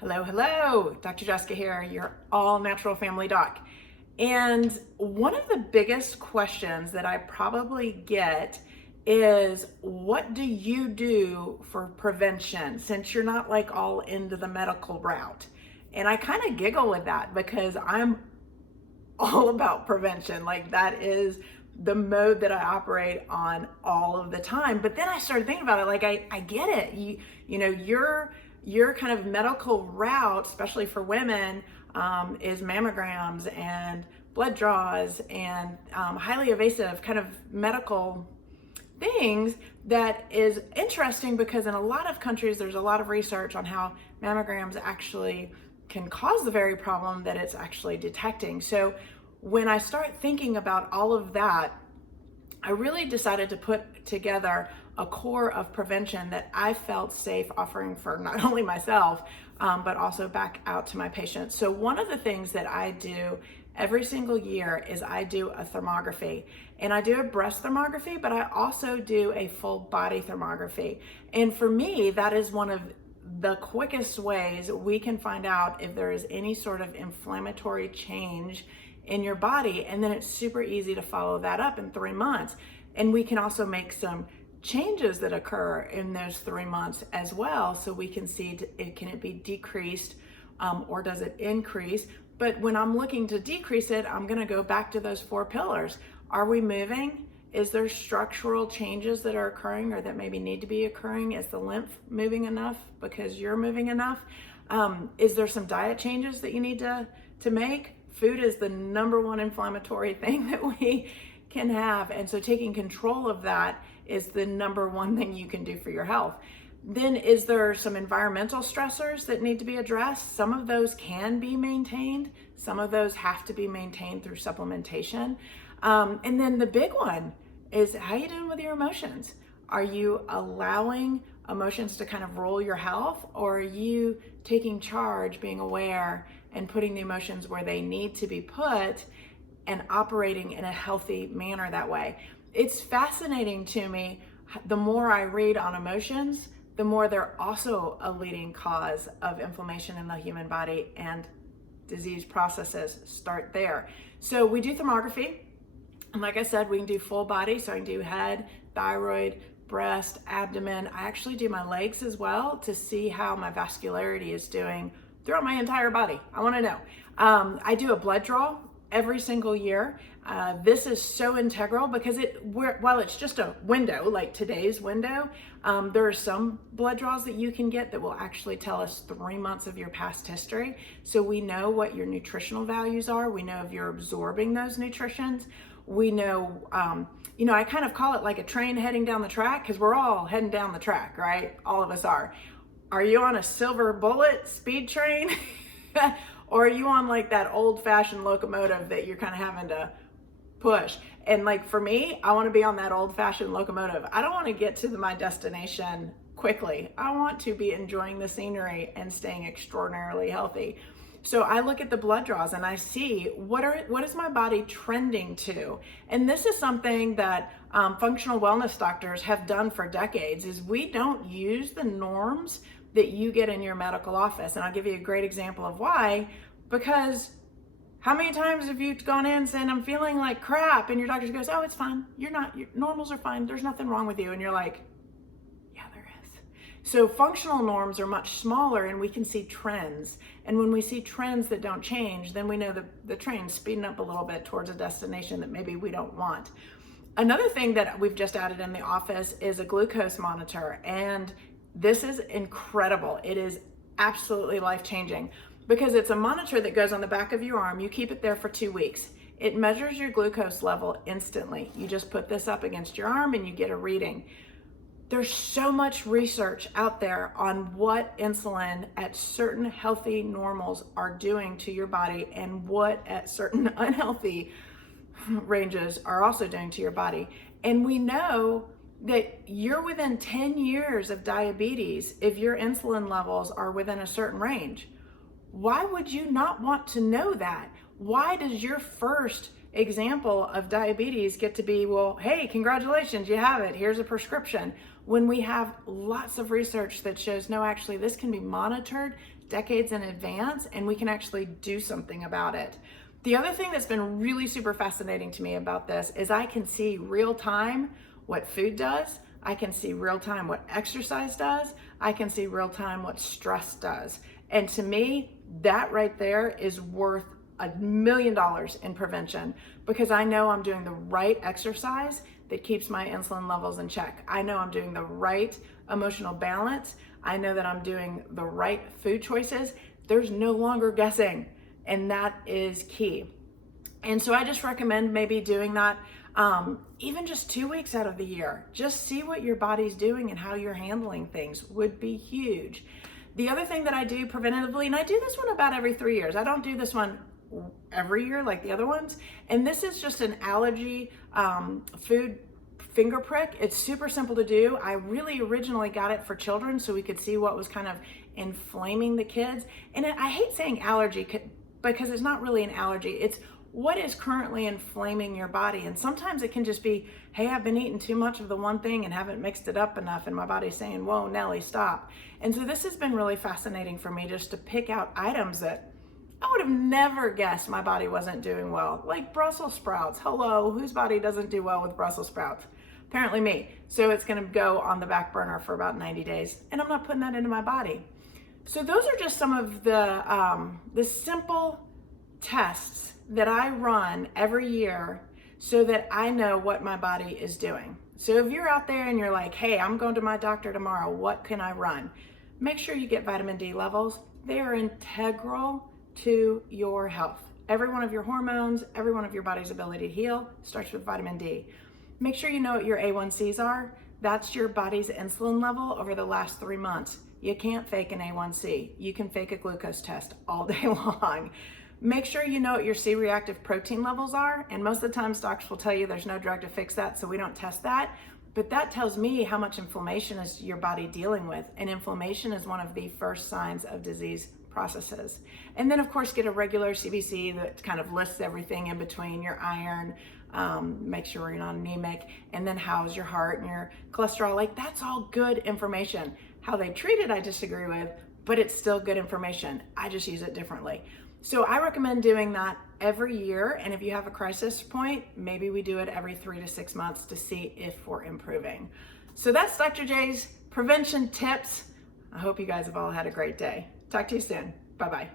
Hello, hello. Dr. Jessica here, your all natural family doc. And one of the biggest questions that I probably get is, what do you do for prevention since you're not like all into the medical route? And I kind of giggle with that because I'm all about prevention. Like, that is the mode that I operate on all of the time. But then I started thinking about it, like I get it. You know, your kind of medical route, especially for women, is mammograms and blood draws and highly invasive kind of medical things. That is interesting because in a lot of countries there's a lot of research on how mammograms actually can cause the very problem that it's actually detecting. So when I start thinking about all of that, I really decided to put together a core of prevention that I felt safe offering for not only myself, but also back out to my patients. So one of the things that I do every single year is I do a thermography, and I do a breast thermography, but I also do a full body thermography. And for me, that is one of the quickest ways we can find out if there is any sort of inflammatory change in your body. And then it's super easy to follow that up in 3 months. And we can also make some changes that occur in those 3 months as well. So we can see, can it be decreased or does it increase? But when I'm looking to decrease it, I'm gonna go back to those 4 pillars. Are we moving? Is there structural changes that are occurring or that maybe need to be occurring? Is the lymph moving enough because you're moving enough? Is there some diet changes that you need to make? Food is the number one inflammatory thing that we can have. And so taking control of that is the number one thing you can do for your health. Then is there some environmental stressors that need to be addressed? Some of those can be maintained. Some of those have to be maintained through supplementation. And then the big one is, how you doing with your emotions? Are you allowing emotions to kind of rule your health, or are you taking charge, being aware, and putting the emotions where they need to be put and operating in a healthy manner that way? It's fascinating to me. The more I read on emotions, the more they're also a leading cause of inflammation in the human body, and disease processes start there. So we do thermography. And like I said, we can do full body. So I can do head, thyroid, breast, abdomen. I actually do my legs as well to see how my vascularity is doing throughout my entire body. I want to know. I do a blood draw every single year. This is so integral because while it's just a window, like today's window, there are some blood draws that you can get that will actually tell us 3 months of your past history. So we know what your nutritional values are. We know if you're absorbing those nutritions. We know, I kind of call it like a train heading down the track, because we're all heading down the track, right? All of us are. Are you on a silver bullet speed train? Or are you on like that old fashioned locomotive that you're kind of having to push? And like for me, I want to be on that old fashioned locomotive. I don't want to get to my destination quickly. I want to be enjoying the scenery and staying extraordinarily healthy. So I look at the blood draws and I see what is my body trending to. And this is something that functional wellness doctors have done for decades, is we don't use the norms that you get in your medical office. And I'll give you a great example of why. Because how many times have you gone in saying, I'm feeling like crap, and your doctor goes, oh, it's fine. Your normals are fine. There's nothing wrong with you. And you're like, yeah, there is. So functional norms are much smaller, and we can see trends. And when we see trends that don't change, then we know the train's speeding up a little bit towards a destination that maybe we don't want. Another thing that we've just added in the office is a glucose monitor. And this is incredible. It is absolutely life-changing because it's a monitor that goes on the back of your arm. You keep it there for 2 weeks. It measures your glucose level instantly. You just put this up against your arm and you get a reading. There's so much research out there on what insulin at certain healthy normals are doing to your body and what at certain unhealthy ranges are also doing to your body. And we know that you're within 10 years of diabetes if your insulin levels are within a certain range. Why would you not want to know that? Why does your first example of diabetes get to be, well, hey, congratulations, you have it, here's a prescription? when we have lots of research that shows, no, actually this can be monitored decades in advance and we can actually do something about it. The other thing that's been really super fascinating to me about this is I can see real time what food does. I can see real time what exercise does. I can see real time what stress does. And to me, that right there is worth $1 million in prevention, because I know I'm doing the right exercise that keeps my insulin levels in check. I know I'm doing the right emotional balance. I know that I'm doing the right food choices. There's no longer guessing, and that is key. And so I just recommend maybe doing that even just 2 weeks out of the year. Just see what your body's doing and how you're handling things would be huge. The other thing that I do preventatively, and I do this one about every 3 years. I don't do this one every year like the other ones. And this is just an allergy food finger prick. It's super simple to do. I really originally got it for children so we could see what was kind of inflaming the kids. And I hate saying allergy because it's not really an allergy. It's what is currently inflaming your body. And sometimes it can just be, hey, I've been eating too much of the one thing and haven't mixed it up enough, and my body's saying, whoa, Nelly, stop. And so this has been really fascinating for me, just to pick out items that I would have never guessed my body wasn't doing well. Like Brussels sprouts. Hello, whose body doesn't do well with Brussels sprouts? Apparently me. So it's gonna go on the back burner for about 90 days, and I'm not putting that into my body. So those are just some of the simple tests that I run every year so that I know what my body is doing. So if you're out there and you're like, hey, I'm going to my doctor tomorrow, what can I run? Make sure you get vitamin D levels. They are integral to your health. Every one of your hormones, every one of your body's ability to heal starts with vitamin D. Make sure you know what your A1Cs are. That's your body's insulin level over the last 3 months. You can't fake an A1C. You can fake a glucose test all day long. Make sure you know what your C-reactive protein levels are. And most of the times doctors will tell you there's no drug to fix that, so we don't test that. But that tells me how much inflammation is your body dealing with. And inflammation is one of the first signs of disease processes. And then of course get a regular CBC that kind of lists everything in between, your iron, make sure you're not anemic, and then how's your heart and your cholesterol. Like, that's all good information. How they treat it I disagree with, but it's still good information. I just use it differently. So I recommend doing that every year. And if you have a crisis point, maybe we do it every 3 to 6 months to see if we're improving. So that's Dr. J's prevention tips. I hope you guys have all had a great day. Talk to you soon. Bye-bye.